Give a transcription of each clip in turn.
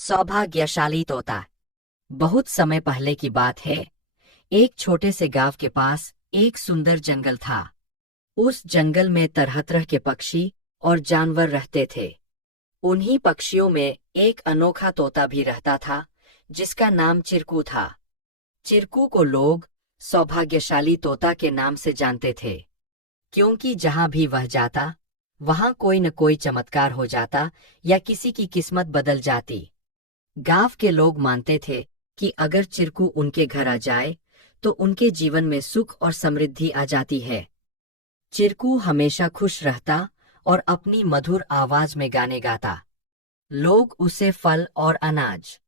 सौभाग्यशाली तोता। बहुत समय पहले की बात है। एक छोटे से गांव के पास एक सुंदर जंगल था। उस जंगल में तरह तरह के पक्षी और जानवर रहते थे। उन्हीं पक्षियों में एक अनोखा तोता भी रहता था, जिसका नाम चिरकू था। चिरकू को लोग सौभाग्यशाली तोता के नाम से जानते थे, क्योंकि जहां भी वह जाता, वहां कोई न कोई चमत्कार हो जाता या किसी की किस्मत बदल जाती। गांव के लोग मानते थे कि अगर चिरकू उनके घर आ जाए तो उनके जीवन में सुख और समृद्धि आ जाती है। चिरकू हमेशा खुश रहता और अपनी मधुर आवाज में गाने गाता। लोग उसे फल और अनाज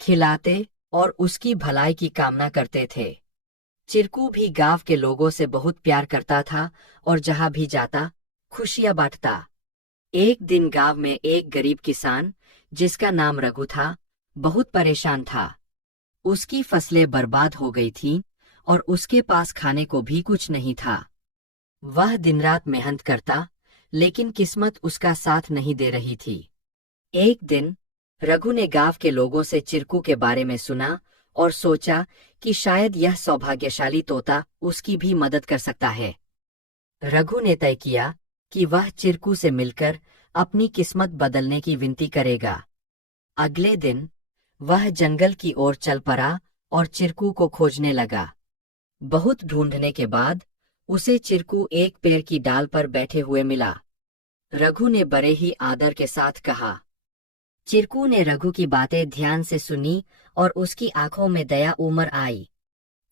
खिलाते और उसकी भलाई की कामना करते थे। चिरकू भी गांव के लोगों से बहुत प्यार करता था और जहां भी जाता, खुशियां बांटता। एक दिन गांव में एक गरीब किसान, जिसका नाम रघु था, बहुत परेशान था। उसकी फसलें बर्बाद हो गई थीं और उसके पास खाने को भी कुछ नहीं था। वह दिन रात मेहनत करता, लेकिन किस्मत उसका साथ नहीं दे रही थी। एक दिन रघु ने गांव के लोगों से चिरकू के बारे में सुना और सोचा कि शायद यह सौभाग्यशाली तोता उसकी भी मदद कर सकता है। रघु ने तय किया कि वह चिरकू से मिलकर अपनी किस्मत बदलने की विनती करेगा। अगले दिन वह जंगल की ओर चल पड़ा और चिरकू को खोजने लगा। बहुत ढूंढने के बाद उसे चिरकू एक पेड़ की डाल पर बैठे हुए मिला। रघु ने बड़े ही आदर के साथ कहा। चिरकू ने रघु की बातें ध्यान से सुनी और उसकी आंखों में दया उमड़ आई।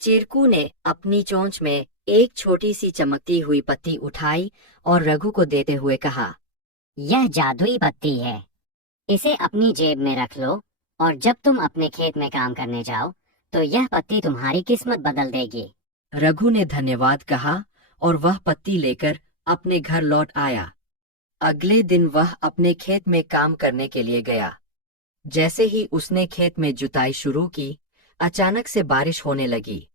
चिरकू ने अपनी चोंच में एक छोटी सी चमकती हुई पत्ती उठाई और रघु को देते हुए कहा, यह जादुई पत्ती है। इसे अपनी जेब में रख लो और जब तुम अपने खेत में काम करने जाओ तो यह पत्ती तुम्हारी किस्मत बदल देगी। रघु ने धन्यवाद कहा और वह पत्ती लेकर अपने घर लौट आया। अगले दिन वह अपने खेत में काम करने के लिए गया। जैसे ही उसने खेत में जुताई शुरू की, अचानक से बारिश होने लगी।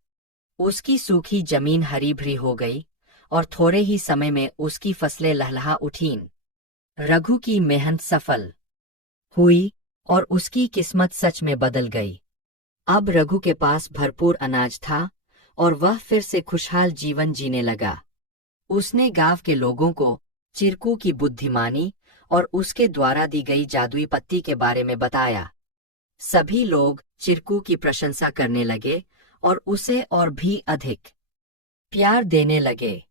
उसकी सूखी जमीन हरी भरी हो गई और थोड़े ही समय में उसकी फसलें लहलहा उठीं। रघु की मेहनत सफल हुई और उसकी किस्मत सच में बदल गई। अब रघु के पास भरपूर अनाज था और वह फिर से खुशहाल जीवन जीने लगा। उसने गांव के लोगों को चिरकू की बुद्धिमानी और उसके द्वारा दी गई जादुई पत्ती के बारे में बताया। सभी लोग चिरकू की प्रशंसा करने लगे और उसे और भी अधिक प्यार देने लगे।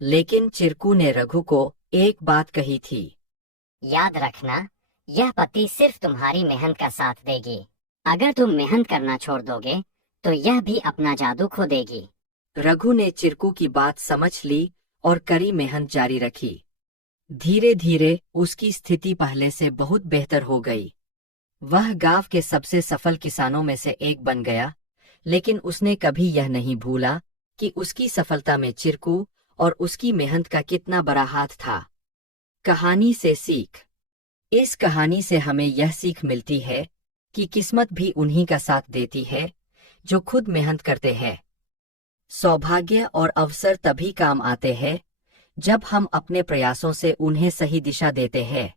लेकिन चिरकू ने रघु को एक बात कही थी। याद रखना, यह पत्ती सिर्फ तुम्हारी मेहनत का साथ देगी। अगर तुम मेहनत करना छोड़ दोगे तो यह भी अपना जादू खो देगी। रघु ने चिरकू की बात समझ ली और कड़ी मेहनत जारी रखी। धीरे धीरे उसकी स्थिति पहले से बहुत बेहतर हो गई। वह गांव के सबसे सफल किसानों में से एक बन गया, लेकिन उसने कभी यह नहीं भूला कि उसकी सफलता में चिरकू और उसकी मेहनत का कितना बड़ा हाथ था। कहानी से सीख। इस कहानी से हमें यह सीख मिलती है कि किस्मत भी उन्हीं का साथ देती है जो खुद मेहनत करते हैं। सौभाग्य और अवसर तभी काम आते हैं जब हम अपने प्रयासों से उन्हें सही दिशा देते हैं।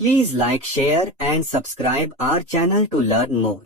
Please like, share and subscribe our channel to learn more.